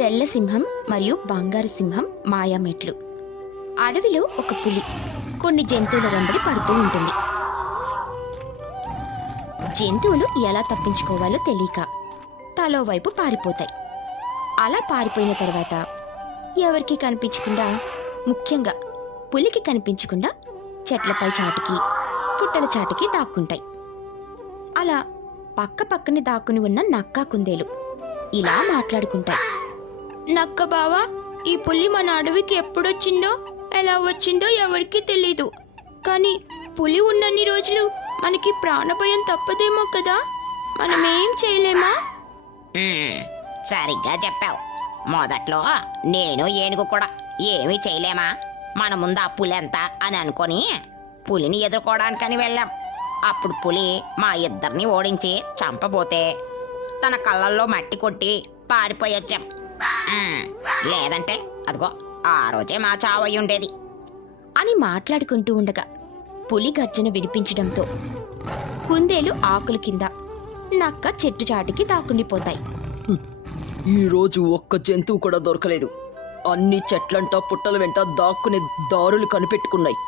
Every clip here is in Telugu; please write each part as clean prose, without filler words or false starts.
తెల్ల సింహం మరియు బంగారు సింహం మాయామెట్లు. అడవిలో ఒక పులి కొన్ని జంతువుల వెంబడి పడుతూ ఉంటుంది. జంతువులు ఎలా తప్పించుకోవాలో తెలియక తలో వైపు పారిపోతాయి. అలా పారిపోయిన తర్వాత ఎవరికి కనిపించకుండా, ముఖ్యంగా పులికి కనిపించకుండా చెట్లపై చాటుకి, పుట్టల చాటుకి దాక్కుంటాయి. అలా పక్క పక్కని దాక్కుని ఉన్న నక్క, కుందేలు ఇలా మాట్లాడుకుంటాయి. నక్క బావా, ఈ పులి మన అడవికి ఎప్పుడొచ్చిందో, ఎలా వచ్చిందో ఎవరికీ తెలీదు. కానీ పులి ఉన్నన్ని రోజులు మనకి ప్రాణభయం తప్పదేమో కదా, మనమేం చేయలేమా? సరిగ్గా చెప్పావు. మొదట్లో నేను ఏనుగు కూడా ఏమీ చేయలేమా, మన ముందు ఆ పులి ఎంత అని అనుకొని పులిని ఎదుర్కోవడానికని వెళ్ళాం. అప్పుడు పులి మా ఇద్దరిని ఓడించి చంపబోతే తన కళ్ళల్లో మట్టి కొట్టి పారిపోయొచ్చాం. లేదంటే అదిగో ఆ రోజే మా చావయ్యి ఉండేది అని మాట్లాడుకుంటూ ఉండగా పులి గర్జన వినిపించడంతో కుందేలు ఆకుల కింద, నక్క చెట్టు చాటుకి దాక్కుండిపోతాయి. ఈరోజు ఒక్క జంతువు కూడా దొరకలేదు. అన్ని చెట్లంట పుట్టల వెంట దాక్కునే దారులు కనిపెట్టుకున్నాయి.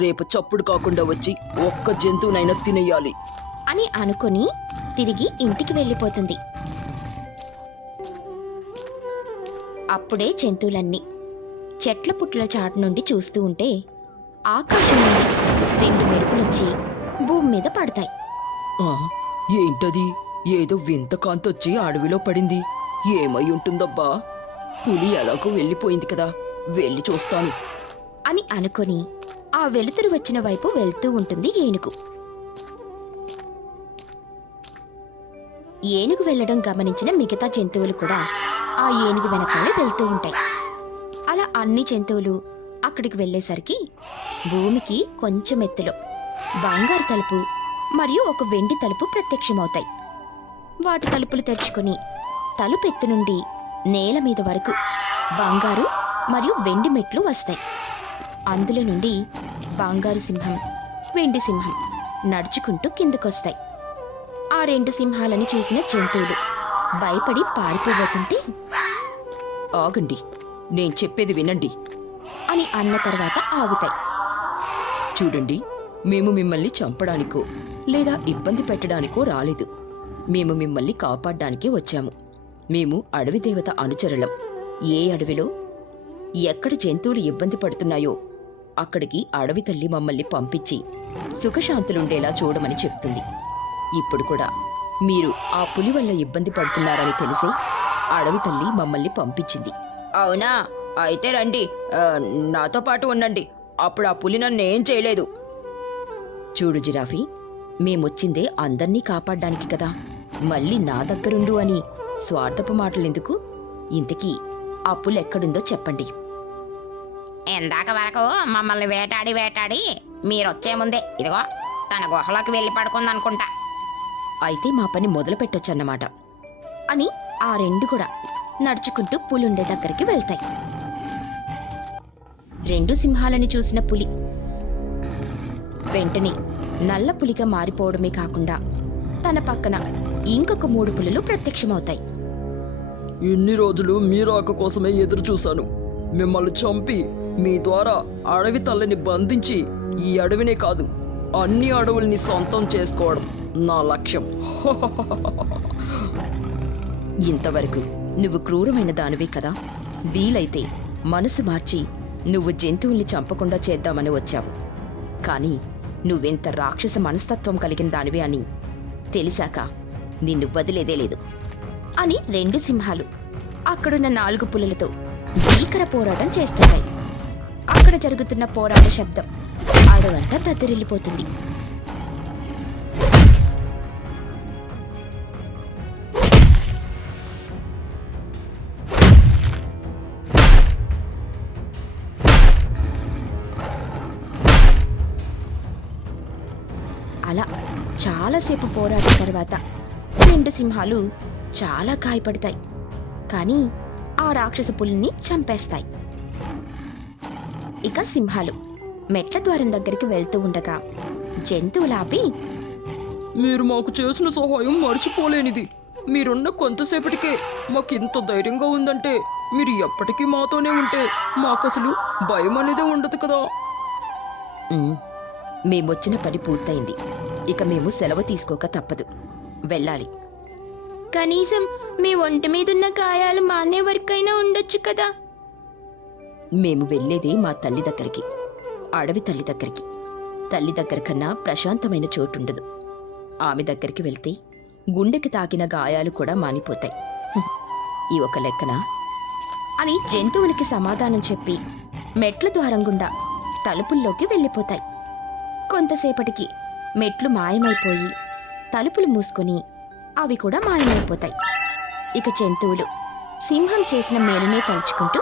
రేపు చప్పుడు కాకుండా వచ్చి ఒక్క జంతువునైనా తినేయాలి అని అనుకుని తిరిగి ఇంటికి వెళ్ళిపోతుంది. అప్పుడే జంతువులన్నీ చెట్ల పుట్ల చాటు నుండి చూస్తూ ఉంటే ఆకాశం నుండి 2 మెరుపులొచ్చి భూమి మీద పడతాయి. ఏంటది? ఏదో వింత కాంతొచ్చి అడవిలో పడింది. ఏమై ఉంటుందబ్బా? పులి ఎలాగో వెళ్ళిపోయింది కదా, వెళ్ళి చూస్తాను అని అనుకొని ఆ వెలుతురు వచ్చిన వైపు వెళ్తూ ఉంటుంది ఏనుగు. ఏనుగు వెళ్లడం గమనించిన మిగతా జంతువులు కూడా ఆ ఏనుగు వెనకాలే వెళ్తూ ఉంటాయి. అలా అన్ని జంతువులు అక్కడికి వెళ్ళేసరికి భూమికి కొంచెం ఎత్తులో బంగారు తలుపు మరియు ఒక వెండి తలుపు ప్రత్యక్షమవుతాయి. వాటి తలుపులు తెరుచుకుని తలుపెత్తు నుండి నేల మీద వరకు బంగారు మరియు వెండి మెట్లు వస్తాయి. అందులో నుండి బంగారు సింహం, వెండి సింహం నడుచుకుంటూ కిందకొస్తాయి. ఆ 2 సింహాలని చూసిన జంతువులు భయపడి పారిపోబోతుంటే, ఆగండి, నేను చెప్పేది వినండి అని అన్న తర్వాత ఆగుతాయి. చూడండి, మేము మిమ్మల్ని చంపడానికో లేదా ఇబ్బంది పెట్టడానికో రాలేదు. మేము మిమ్మల్ని కాపాడడానికి వచ్చాము. మేము అడవి దేవత అనుచరులం. ఏ అడవిలో ఎక్కడ జంతువులు ఇబ్బంది పడుతున్నాయో అక్కడికి అడవి తల్లి మమ్మల్ని పంపించి సుఖశాంతులుండేలా చూడమని చెప్తుంది. ఇప్పుడు కూడా మీరు ఆ పులి వల్ల ఇబ్బంది పడుతున్నారని తెలిసే అడవి తల్లి మమ్మల్ని పంపించింది. అవునా? అయితే రండి, నాతో పాటు ఉండండి. అప్పుడు ఆ పులి నన్ను ఏం చేయలేదు. చూడు జిరాఫీ, మేమొచ్చిందే అందర్నీ కాపాడ్డానికి కదా, మళ్ళీ నా దగ్గరుండు అని స్వార్థపు మాటలెందుకు? ఇంతకీ ఆ పులి ఎక్కడుందో చెప్పండి. ఇందాక వరకు మమ్మల్ని వేటాడి మీరొచ్చే ముందే ఇదిగో తన గుహలోకి వెళ్ళి పడుకుందనుకుంటా. అయితే మా పని మొదలు పెట్టొచ్చన్నమాట అని ఆ 2 కూడా నడుచుకుంటూ పులుండే దగ్గరికి వెళ్తాయి. 2 సింహాలని చూసిన పులి వెంటనే నల్ల పులిగా మారిపోవడమే కాకుండా తన పక్కన ఇంకొక 3 పులులు ప్రత్యక్షమవుతాయి. ఇన్ని రోజులు మీ రాక కోసమే ఎదురు చూశాను. మిమ్మల్ని చంపి మీ ద్వారా అడవి తల్లిని బంధించి ఈ అడవినే కాదు అన్ని అడవుల్ని సొంతం చేసుకోవడం నా లక్ష్యం. ఇంతవరకు నువ్వు క్రూరమైన దానివే కదా, వీలైతే మనసు మార్చి నువ్వు జంతువుల్ని చంపకుండా చేద్దామని వచ్చావు. కానీ నువ్వెంత రాక్షస మనస్తత్వం కలిగిన దానివే అని తెలిసాక నిన్ను వదిలేదే లేదు అని 2 సింహాలు అక్కడున్న 4 పులులతో భీకర పోరాటం చేస్తున్నాయి. అక్కడ జరుగుతున్న పోరాట శబ్దం అడవంతా దద్దరిల్లిపోతుంది. అలా చాలాసేపు పోరాటం తర్వాత 2 సింహాలు చాలా గాయపడతాయి. కానీ ఆ రాక్షస పులిని చంపేస్తాయి. ఇక సింహాలు మెట్ల ద్వారం దగ్గరికి వెళ్తూ ఉండగా జంతువులాపి, మీరు మాకు చేసిన సహాయం మర్చిపోలేనిది. మీరున్న కొంతసేపటికే మాకింత ధైర్యంగా ఉందంటే మీరు ఎప్పటికీ మాతోనే ఉంటే మాకసలు భయం అనేది ఉండదు కదా. మేమొచ్చిన పని పూర్తయింది. ఇక మేము సెలవు తీసుకోక తప్పదు. వెళ్ళాలి. కనీసం మీ ఒంటి మీదున్న గాయాలు మానే వరకైనా ఉండొచ్చు కదా. మేము వెళ్ళేది మా తల్లి దగ్గరికి, అడవి తల్లి దగ్గరికి. తల్లి దగ్గర కన్నా ప్రశాంతమైన చోటుండదు. ఆమె దగ్గరికి వెళ్తే గుండెకి తాకిన గాయాలు కూడా మానిపోతాయి. ఈ ఒక లెక్కన అని జంతువులకి సమాధానం చెప్పి మెట్ల ద్వారం గుండా తలుపుల్లోకి వెళ్ళిపోతాయి. కొంతసేపటికి మెట్లు మాయమైపోయి తలుపులు మూసుకొని అవి కూడా మాయమైపోతాయి. ఇక జంతువులు సింహం చేసిన మేలునే తలుచుకుంటూ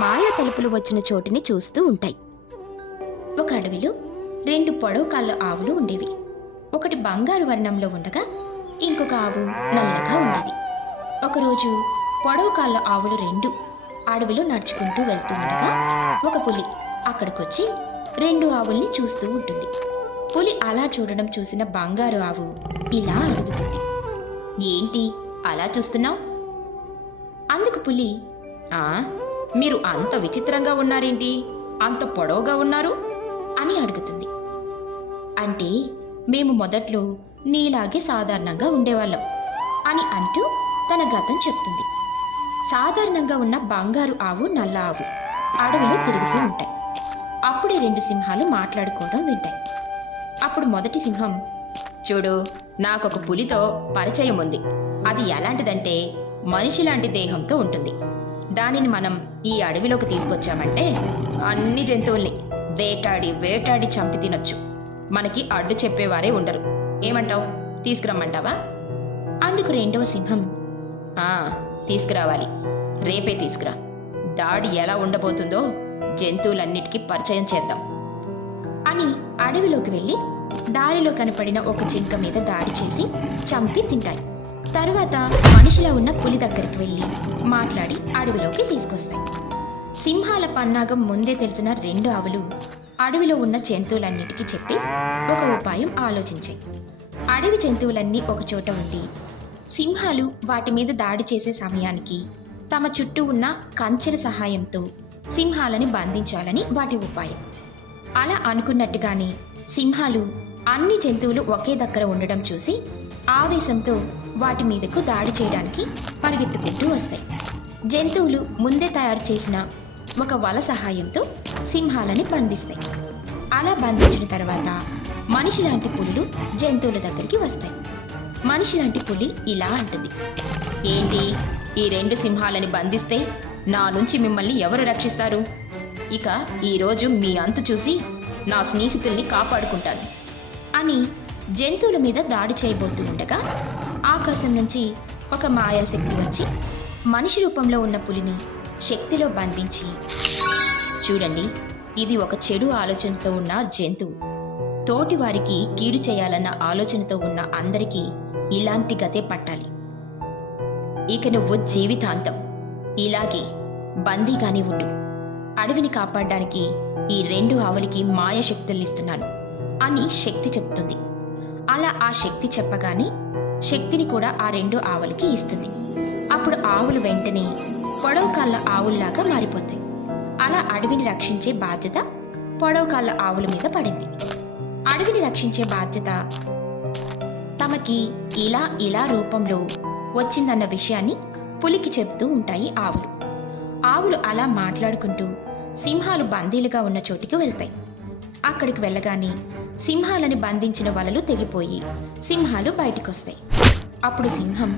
మాయా తలుపులు వచ్చిన చోటుని చూస్తూ ఉంటాయి. ఒక అడవిలో 2 పొడవు కాళ్ళ ఆవులు ఉండేవి. ఒకటి బంగారు వర్ణంలో ఉండగా ఇంకొక ఆవు నల్లగా ఉండేది. ఒకరోజు పొడవు కాళ్ళ ఆవులు 2 అడవిలో నడుచుకుంటూ వెళ్తూ ఉండగా ఒక పులి అక్కడికొచ్చి 2 ఆవుల్ని చూస్తూ ఉంటుంది. పులి అలా చూడడం చూసిన బంగారు ఆవు ఇలా అడుగుతుంది, ఏంటి అలా చూస్తున్నావు? అందుకు పులి, మీరు అంత విచిత్రంగా ఉన్నారేంటి, అంత పొడవుగా ఉన్నారు అని అడుగుతుంది. అంటే మేము మొదట్లో నీలాగే సాధారణంగా ఉండేవాళ్ళం అని అంటూ తన గతం చెప్తుంది. సాధారణంగా ఉన్న బంగారు ఆవు నల్ల ఆవు అడవిలో తిరుగుతూ ఉంటాయి. అప్పుడే 2 సింహాలు మాట్లాడుకోవడం వింటాయి. అప్పుడు మొదటి సింహం, చూడు, నాకొక పులితో పరిచయం ఉంది. అది ఎలాంటిదంటే మనిషి లాంటి దేహంతో ఉంటుంది. దానిని మనం ఈ అడవిలోకి తీసుకొచ్చామంటే అన్ని జంతువుల్ని వేటాడి వేటాడి చంపి తినొచ్చు. మనకి అడ్డు చెప్పేవారే ఉండరు. ఏమంటావు, తీసుకురమ్మంటావా? అందుకు రెండవ సింహం, తీసుకురావాలి, రేపే తీసుకురా. దాడి ఎలా ఉండబోతుందో జంతువులన్నిటికీ పరిచయం చేద్దాం అని అడవిలోకి వెళ్ళి దారిలో కనపడిన ఒక జింక మీద దాడి చేసి చంపి తింటాయి. తరువాత మనిషిలా ఉన్న పులి దగ్గరికి వెళ్ళి మాట్లాడి అడవిలోకి తీసుకొస్తాయి. సింహాల పన్నాగం ముందే తెలిసిన 2 ఆవులు అడవిలో ఉన్న జంతువులన్నిటికీ చెప్పి ఒక ఉపాయం ఆలోచించాయి. అడవి జంతువులన్నీ ఒకచోట ఉండి సింహాలు వాటి మీద దాడి చేసే సమయానికి తమ చుట్టూ ఉన్న కంచెల సహాయంతో సింహాలని బంధించాలని వాటి ఉపాయం. అలా అనుకున్నట్టుగానే సింహాలు అన్ని జంతువులు ఒకే దగ్గర ఉండడం చూసి ఆవేశంతో వాటి మీదకు దాడి చేయడానికి పరిగెత్తుకుంటూ వస్తాయి. జంతువులు ముందే తయారు చేసిన ఒక వల సహాయంతో సింహాలని బంధిస్తాయి. అలా బంధించిన తర్వాత మనిషి లాంటి పులులు జంతువుల దగ్గరికి వస్తాయి. మనిషి లాంటి పులి ఇలా అంటుంది, ఏంటి, ఈ 2 సింహాలని బంధిస్తే నా నుంచి మిమ్మల్ని ఎవరు రక్షిస్తారు? ఇక ఈరోజు మీ అంతు చూసి నా స్నేహితుల్ని కాపాడుకుంటాను అని జంతువుల మీద దాడి చేయబోతూ ఉండగా ఆకాశం నుంచి ఒక మాయాశక్తి వచ్చి మనిషి రూపంలో ఉన్న పులిని శక్తిలో బంధించి, చూడండి, ఇది ఒక చెడు ఆలోచనతో ఉన్న జంతువు. తోటి వారికి కీడు చేయాలన్న ఆలోచనతో ఉన్న అందరికీ ఇలాంటి గతే పట్టాలి. ఇక నువ్వు జీవితాంతం ఇలాగే బందీగానే ఉండు. అడవిని కాపాడడానికి ఈ 2 ఆవులకి మాయాశక్తుల్నిస్తున్నాను అని శక్తి చెప్తుంది. అలా ఆ శక్తి చెప్పగానే శక్తిని కూడా ఆ 2 ఆవులకి ఇస్తుంది. అప్పుడు ఆవులు వెంటనే పొడవు కాళ్ళ ఆవుల్లాగా మారిపోతాయి. అలా అడవిని రక్షించే బాధ్యత పొడవు కాళ్ళ ఆవుల మీద పడింది. అడవిని రక్షించే బాధ్యత తమకి ఇలా రూపంలో వచ్చిందన్న విషయాన్ని పులికి చెప్తూ ఉంటాయి ఆవులు. ఆవులు అలా మాట్లాడుకుంటూ సింహాలు బందీలుగా ఉన్న చోటికి వెళ్తాయి. అక్కడికి వెళ్ళగానే సింహాలని బంధించిన వలలు తెగిపోయి సింహాలు బయటికొస్తాయి. అప్పుడు సింహం,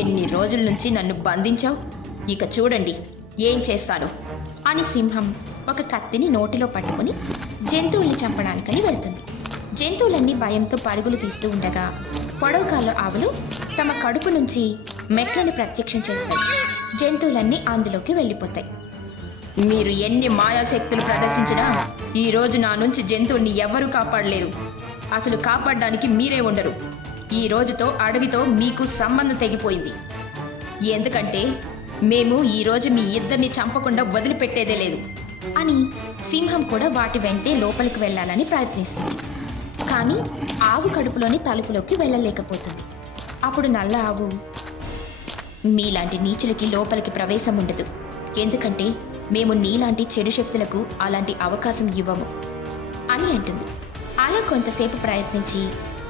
ఎన్ని రోజుల నుంచి నన్ను బంధించావు, ఇక చూడండి ఏం చేస్తాను అని సింహం ఒక కత్తిని నోటిలో పట్టుకుని జంతువుల్ని చంపడానికని వెళ్తుంది. జంతువులన్నీ భయంతో పరుగులు తీస్తూ ఉండగా పొడవు కాళ్ళ ఆవులు తమ కడుపు నుంచి మెట్లను ప్రత్యక్షం చేస్తాయి. జంతువులన్నీ అందులోకి వెళ్ళిపోతాయి. మీరు ఎన్ని మాయాశక్తులు ప్రదర్శించినా ఈరోజు నా నుంచి జంతువుల్ని ఎవరూ కాపాడలేరు. అసలు కాపాడడానికి మీరే ఉండరు. ఈ రోజుతో అడవితో మీకు సంబంధం తెగిపోయింది. ఎందుకంటే మేము ఈరోజు మీ ఇద్దరిని చంపకుండా వదిలిపెట్టేదే లేదు అని సింహం కూడా వాటి వెంటే లోపలికి వెళ్ళాలని ప్రయత్నిస్తుంది. కానీ ఆవు కడుపులోని తలుపులోకి వెళ్ళలేకపోతుంది. అప్పుడు నల్ల ఆవు, మీలాంటి నీచులకి లోపలికి ప్రవేశం ఉండదు, ఎందుకంటే మేము నీలాంటి చెడు శక్తులకు అలాంటి అవకాశం ఇవ్వము అని అంటుంది. అలా కొంతసేపు ప్రయత్నించి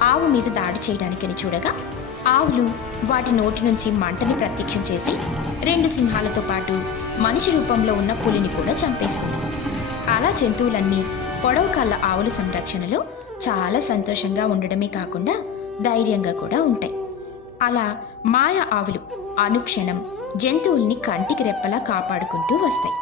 ఆవు మీద దాడి చేయడానికని చూడగా ఆవులు వాటి నోటి నుంచి మంటని ప్రత్యక్షం చేసి 2 సింహాలతో పాటు మనిషి రూపంలో ఉన్న పులిని కూడా చంపేస్తుంది. అలా జంతువులన్నీ పొడవు కాళ్ళ ఆవుల సంరక్షణలో చాలా సంతోషంగా ఉండడమే కాకుండా ధైర్యంగా కూడా ఉంటాయి. అలా మాయ ఆవులు అనుక్షణం జంతువుల్ని కంటికి రెప్పలా కాపాడుకుంటూ వస్తాయి.